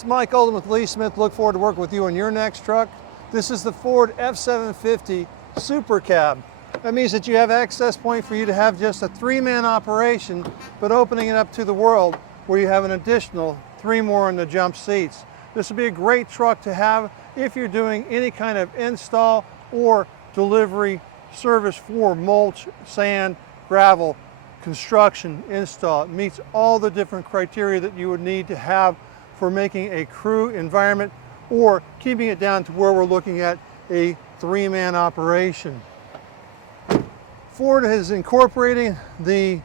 It's Mike Olden with Lee Smith. Look forward to working with you on your next truck. This is the Ford F750 Super Cab. That means that you have access point for you to have just a 3-man operation, but opening it up to the world where you have an additional 3 more in the jump seats. This would be a great truck to have if you're doing any kind of install or delivery service for mulch, sand, gravel, construction, install. It meets all the different criteria that you would need to have for making a crew environment or keeping it down to where we're looking at a 3-man operation. Ford is incorporating the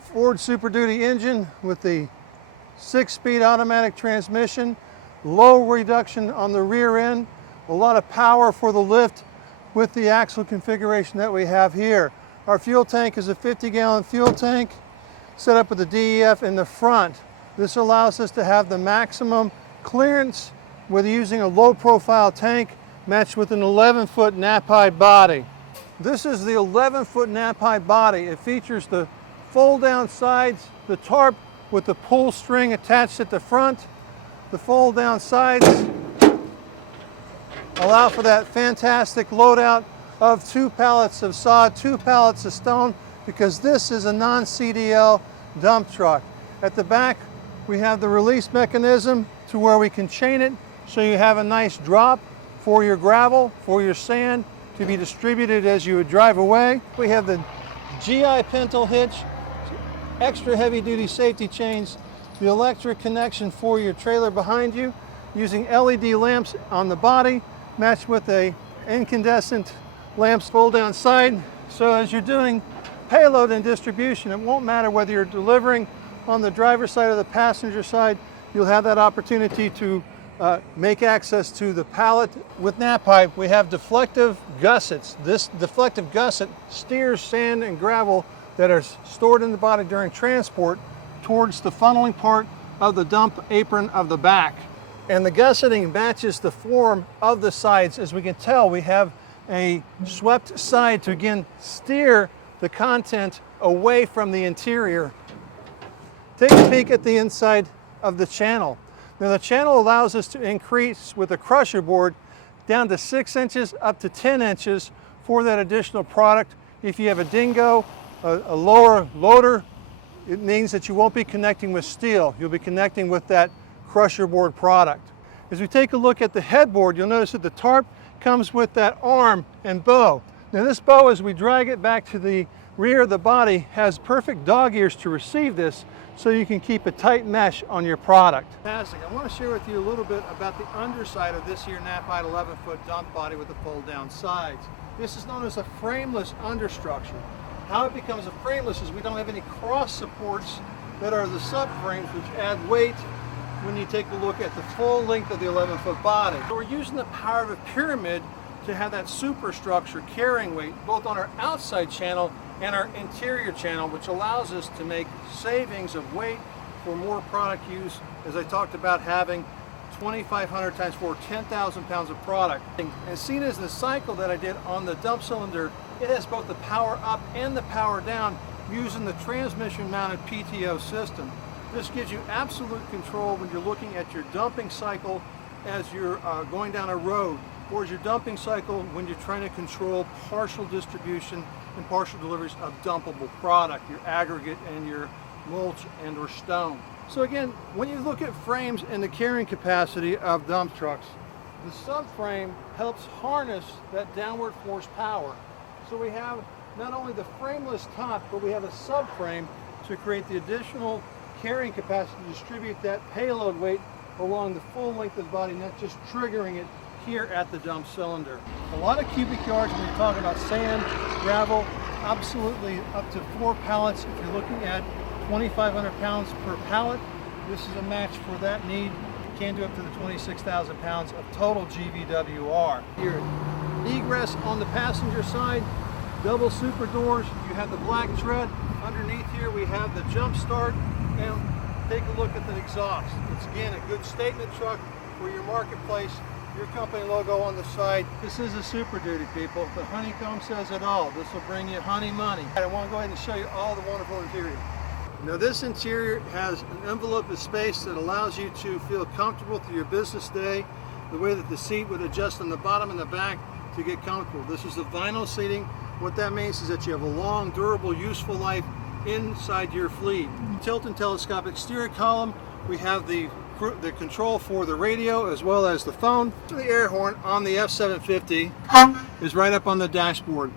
Ford Super Duty engine with the 6-speed automatic transmission, low reduction on the rear end, a lot of power for the lift with the axle configuration that we have here. Our fuel tank is a 50-gallon fuel tank set up with the DEF in the front. This allows us to have the maximum clearance with using a low-profile tank matched with an 11-foot Knapheide body. This is the 11-foot Knapheide body. It features the fold-down sides, the tarp with the pull string attached at the front. The fold-down sides allow for that fantastic loadout of 2 pallets of sod, 2 pallets of stone, because this is a non-CDL dump truck. At the back, we have the release mechanism to where we can chain it so you have a nice drop for your gravel, for your sand, to be distributed as you would drive away. We have the GI pintle hitch, extra heavy duty safety chains, the electric connection for your trailer behind you, using LED lamps on the body, matched with a incandescent lamps fold down side. So as you're doing payload and distribution, it won't matter whether you're delivering on the driver's side or the passenger side, you'll have that opportunity to make access to the pallet. With Knapheide, we have deflective gussets. This deflective gusset steers sand and gravel that are stored in the body during transport towards the funneling part of the dump apron of the back. And the gusseting matches the form of the sides. As we can tell, we have a swept side to again steer the content away from the interior. Take a peek at the inside of the channel. Now the channel allows us to increase with the crusher board down to 6 inches up to 10 inches for that additional product. If you have a dingo, a lower loader, it means that you won't be connecting with steel. You'll be connecting with that crusher board product. As we take a look at the headboard, you'll notice that the tarp comes with that arm and bow. Now this bow, as we drag it back to the rear of the body, has perfect dog ears to receive this, so you can keep a tight mesh on your product. Fantastic. I want to share with you a little bit about the underside of this here Knapheide 11-foot dump body with the fold-down sides. This is known as a frameless understructure. How it becomes a frameless is we don't have any cross supports that are the subframes, which add weight when you take a look at the full length of the 11-foot body. So we're using the power of a pyramid to have that superstructure carrying weight both on our outside channel and our interior channel, which allows us to make savings of weight for more product use. As I talked about, having 2,500 times 4, 10,000 pounds of product. And seen as the cycle that I did on the dump cylinder, it has both the power up and the power down using the transmission mounted PTO system. This gives you absolute control when you're looking at your dumping cycle as you're going down a road, or as your dumping cycle when you're trying to control partial distribution and partial deliveries of dumpable product, your aggregate and your mulch and or stone. So again, when you look at frames and the carrying capacity of dump trucks, the subframe helps harness that downward force power. So we have not only the frameless top, but we have a subframe to create the additional carrying capacity to distribute that payload weight along the full length of the body, not just triggering it here at the dump cylinder. A lot of cubic yards when you're talking about sand, gravel, absolutely up to 4 pallets. If you're looking at 2,500 pounds per pallet, this is a match for that need. You can do up to the 26,000 pounds of total GVWR. Here, egress on the passenger side, double super doors. You have the black tread. Underneath here we have the jump start, and take a look at the exhaust. It's again a good statement truck for your marketplace. Your company logo on the side. This is a Super Duty, people. The honeycomb says it all. This will bring you honey money. I want to go ahead and show you all the wonderful interior. Now this interior has an envelope of space that allows you to feel comfortable through your business day, the way that the seat would adjust on the bottom and the back to get comfortable. This is the vinyl seating. What that means is that you have a long, durable, useful life inside your fleet. Tilt and telescopic steering column. We have the control for the radio as well as the phone. The air horn on the F750 is right up on the dashboard.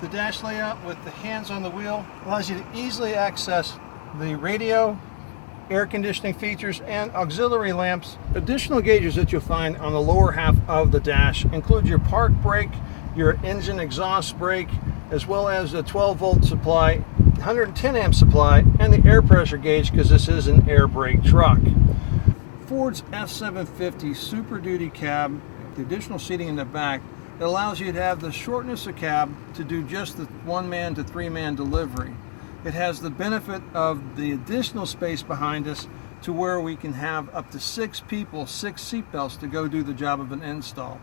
The dash layout with the hands on the wheel allows you to easily access the radio, air conditioning features, and auxiliary lamps. Additional gauges that you'll find on the lower half of the dash include your park brake, your engine exhaust brake, as well as the 12-volt supply, 110 amp supply, and the air pressure gauge, because this is an air brake truck. Ford's F750 Super Duty Cab, the additional seating in the back, it allows you to have the shortness of cab to do just the 1-man to 3-man delivery. It has the benefit of the additional space behind us to where we can have up to 6 people, 6 seat belts to go do the job of an install.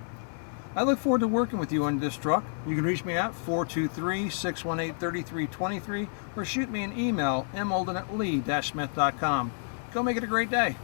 I look forward to working with you on this truck. You can reach me at 423-618-3323 or shoot me an email, molden@lee-smith.com. Go make it a great day.